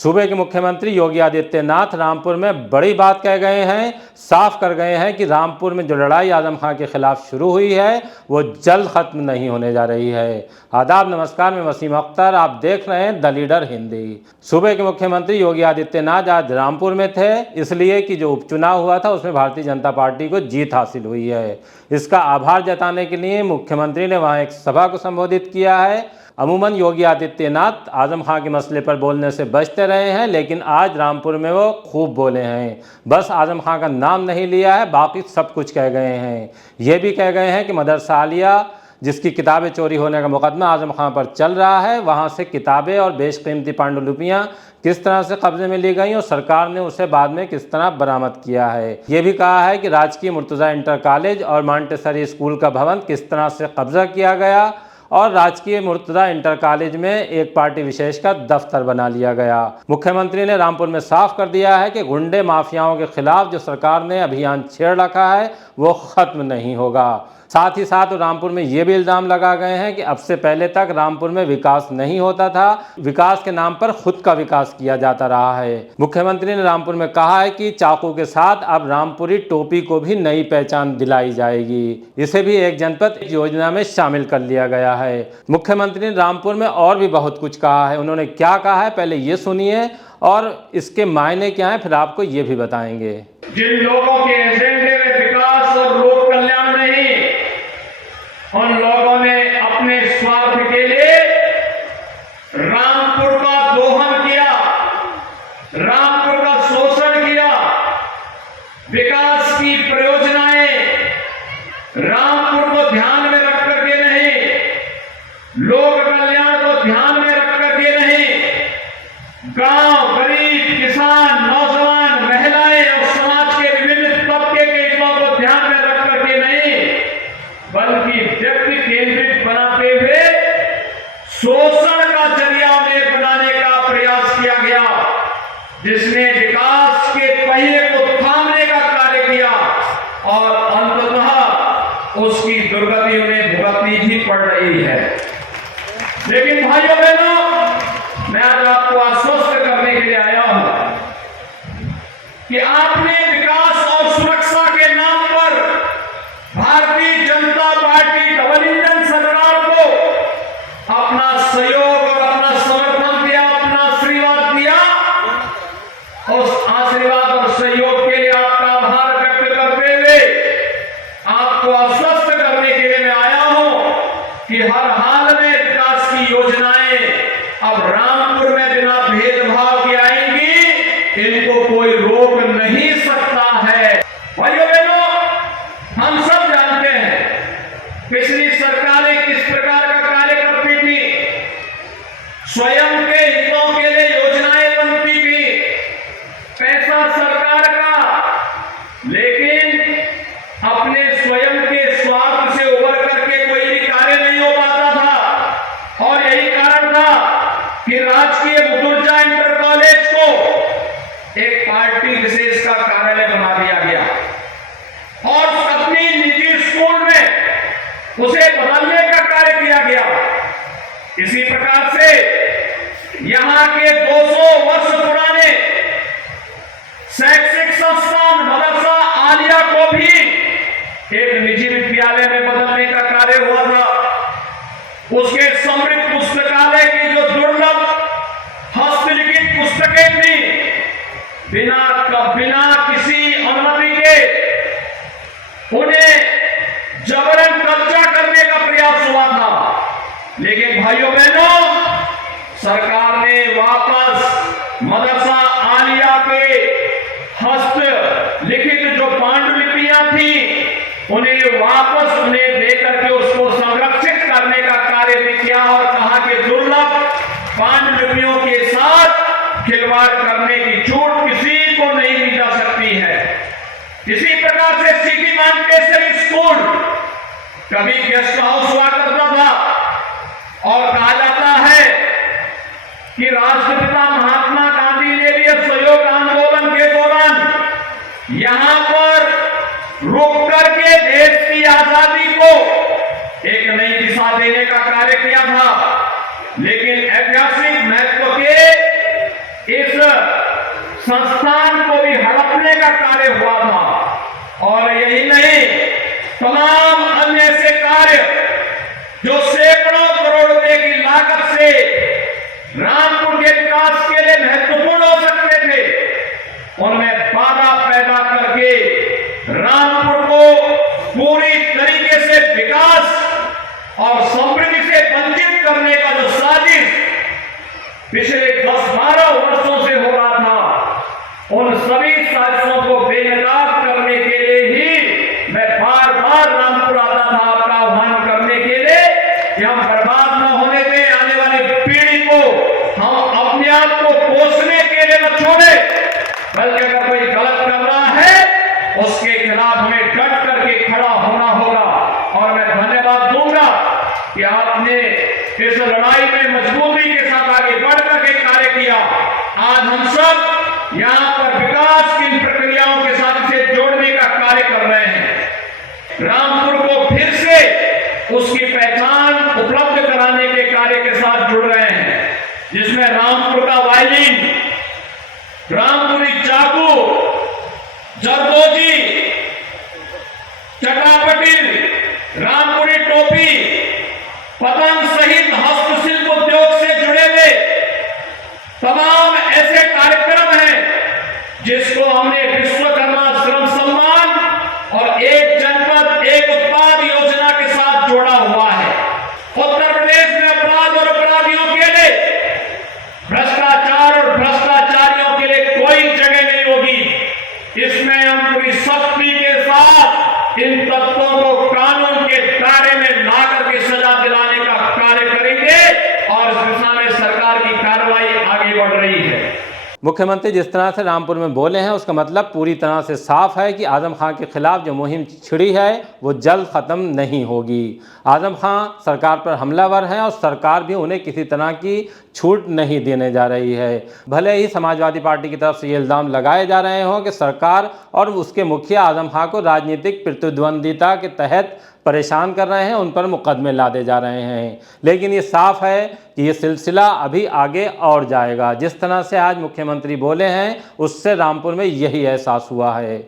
सूबे के मुख्यमंत्री योगी आदित्यनाथ रामपुर में बड़ी बात कह गए हैं, साफ कर गए हैं कि रामपुर में जो लड़ाई आजम खां के खिलाफ शुरू हुई है वो जल्द खत्म नहीं होने जा रही है। आदाब, नमस्कार, मैं वसीम अख्तर, आप देख रहे हैं द लीडर हिंदी। सूबे के मुख्यमंत्री योगी आदित्यनाथ आज रामपुर में थे, इसलिए कि जो उपचुनाव हुआ था उसमें भारतीय जनता पार्टी को जीत हासिल हुई है। इसका आभार जताने के लिए मुख्यमंत्री ने वहाँ एक सभा को संबोधित किया है। अमूमन योगी आदित्यनाथ आजम खां के मसले पर बोलने से बचते रहे हैं, लेकिन आज रामपुर में वो खूब बोले हैं। बस आजम खां का नाम नहीं लिया है, बाकी सब कुछ कह गए हैं। ये भी कह गए हैं कि मदरसा आलिया जिसकी किताबें चोरी होने का मुकदमा आजम खां पर चल रहा है, वहाँ से किताबें और बेशकीमती पांडुलिपियाँ किस तरह से कब्जे में ली गई और सरकार ने उसे बाद में किस तरह बरामद किया है। ये भी कहा है कि राजकीय मुर्तज़ा इंटर कॉलेज और मॉन्टेसरी स्कूल का भवन किस तरह से कब्जा किया गया और राजकीय मुर्तज़ा इंटर कॉलेज में एक पार्टी विशेष का दफ्तर बना लिया गया। मुख्यमंत्री ने रामपुर में साफ कर दिया है कि गुंडे माफियाओं के खिलाफ जो सरकार ने अभियान छेड़ रखा है वो खत्म नहीं होगा। साथ ही साथ रामपुर में ये भी इल्ज़ाम लगा गए हैं कि अब से पहले तक रामपुर में विकास नहीं होता था, विकास के नाम पर खुद का विकास किया जाता रहा है। मुख्यमंत्री ने रामपुर में कहा है कि चाकू के साथ अब रामपुरी टोपी को भी नई पहचान दिलाई जाएगी। इसे भी एक जनपद योजना में शामिल कर लिया गया है। मुख्यमंत्री ने रामपुर में और भी बहुत कुछ कहा है। उन्होंने क्या कहा है पहले ये सुनिए और इसके मायने क्या है, फिर आपको ये भी बताएंगे। जिन लोगों के एजेंडे में विकास और लोक कल्याण नहीं, उन लोगों ने अपने स्वार्थ के लिए रामपुर का दोहन किया, रामपुर का शोषण किया। विकास की परियोजनाएं रामपुर को ध्यान में रख करके नहीं, लोक कल्याण को ध्यान में रख करके नहीं, गांव, गरीब, किसान, नौजवान, महिलाएं और समाज के विभिन्न तबके के हितों को ध्यान में रख करके नहीं, बल्कि व्यक्ति केंद्रित बनाते हुए शोषण का जरिया उन्हें बनाने का प्रयास किया गया, जिसने विकास के पहिए को थामने का कार्य किया और अंततः उसकी दुर्गति उन्हें भुगतनी भी पड़ रही है। लेकिन भाइयों बहनों, मैं आज आपको आश्वस्त करने के लिए आया हूं कि आपने विकास और सुरक्षा के नाम पर Bharatiya Janata party double engine सरकार को अपना सहयोग और अपना समर्थन दिया, अपना आशीर्वाद दिया। उस आशीर्वाद और सहयोग के लिए आपका आभार व्यक्त करते हुए आपको आश्वस्त करने के लिए मैं आया हूं कि हर हाल में विकास की योजनाएं अब रामपुर में बिना भेदभाव के आएंगी, इनको कोई रोक नहीं सकता है। भाइयों बहनों, हम सब जानते हैं पिछली सरकारें किस प्रकार का कार्य करती थी। स्वयं के हितों के लिए योजनाएं बनती थी, पैसा सरकार का, लेकिन अपने स्वयं के स्वार्थ से उभर करके कोई भी कार्य नहीं हो पाता था। और यही कारण था कि राजकीय मुर्तज़ा इंटर कॉलेज को एक पार्टी विशेष का कार्यालय बना दिया गया और अपनी निजी स्कूल में उसे बदलने का कार्य किया गया। इसी प्रकार से यहां के 200 वर्ष पुराने शैक्षिक संस्थान मदरसा आलिया को भी एक निजी विद्यालय में बदलने का कार्य हुआ था। उसके समृद्ध पुस्तकालय की जो दुर्लभ हस्तलिखित पुस्तकें थी, बिना किसी अनुमति के उन्हें जबरन कब्जा करने का प्रयास हुआ था। लेकिन भाइयों बहनों, सरकार ने वापस मदरसा आलिया के हस्त लिखित जो पांडुलिपियां थी उन्हें वापस देकर के उसको संरक्षित करने का कार्य भी किया और कहा कि दुर्लभ पांडुलिपियों के साथ खिलवाड़ करने की छूट किसी को नहीं दी जा सकती है। इसी प्रकार से सिटी मॉन्टेसरी स्कूल कभी गेस्ट हाउस हुआ करता था और कहा जाता है कि राष्ट्रपिता महात्मा गांधी ने भी असहयोग आंदोलन के दौरान यहां पर रुक करके देश की आजादी को एक नई दिशा देने का कार्य किया था। लेकिन ऐतिहासिक महत्व के इस संस्थान को भी हड़पने का कार्य हुआ था। और यही नहीं, तमाम अन्य ऐसे कार्य जो सैकड़ों करोड़ रुपए की लागत से रामपुर के विकास के लिए महत्वपूर्ण हो सकते थे, उनमें बाधा पैदा करके रामपुर को पूरी तरीके से विकास और समृद्धि से वंचित करने का जो साजिश पिछले 10-12 वर्षों से हो रहा था, उन सभी साजिशों को बेनकाब करने के लिए ही मैं बार बार रामपुर आता था, आपका आह्वान करने के लिए कि हम बर्बाद न होने दें, आने वाली पीढ़ी को हम अपने आप को पोषने के लिए न छोड़े, बल्कि अगर कोई गलत कर रहा है उसके खिलाफ हमें डट करके खड़ा होना होगा। और मैं धन्यवाद दूंगा कि आपने इस लड़ाई में मजबूती के साथ आगे बढ़ करके कार्य किया। आज हम सब यहाँ पर विकास की इन प्रक्रियाओं के साथ इसे जोड़ने का कार्य कर रहे हैं। रामपुर को फिर से उसकी पहचान उपलब्ध कराने के कार्य के साथ जुड़ रहे हैं, जिसमें रामपुर का वायलिन, रामपुरी चाकू, जरदोजी, चटापटिल, रामपुरी टोपी, पतंग सहित हस्तशिल्प उद्योग से जुड़े हुए तमाम ऐसे कार्यक्रम हैं जिसको हमने विश्वकर्मा श्रम सम्मान और एक जनपद एक उत्पाद योजना के साथ जोड़ा हुआ है। उत्तर प्रदेश में अपराध और अपराधियों के लिए, भ्रष्टाचार और भ्रष्टाचारियों के लिए कोई जगह नहीं होगी। इसमें हम पूरी सख्ती के साथ इन तत्वों को कानून के दायरे में ला करके सजा दिलाने का कार्य करेंगे और इस दिशा में सरकार की कार्रवाई आगे बढ़ रही है। मुख्यमंत्री जिस तरह से रामपुर में बोले हैं उसका मतलब पूरी तरह से साफ है कि आजम खां के खिलाफ जो मुहिम छिड़ी है वो जल्द ख़त्म नहीं होगी। आजम खां सरकार पर हमलावर हैं और सरकार भी उन्हें किसी तरह की छूट नहीं देने जा रही है। भले ही समाजवादी पार्टी की तरफ से ये इल्ज़ाम लगाए जा रहे हों कि सरकार और उसके मुखिया आजम खां को राजनीतिक प्रतिद्वंदिता के तहत परेशान कर रहे हैं, उन पर मुकदमे लादे जा रहे हैं, लेकिन ये साफ है कि ये सिलसिला अभी आगे और जाएगा। जिस तरह से आज मुख्यमंत्री बोले हैं उससे रामपुर में यही एहसास हुआ है।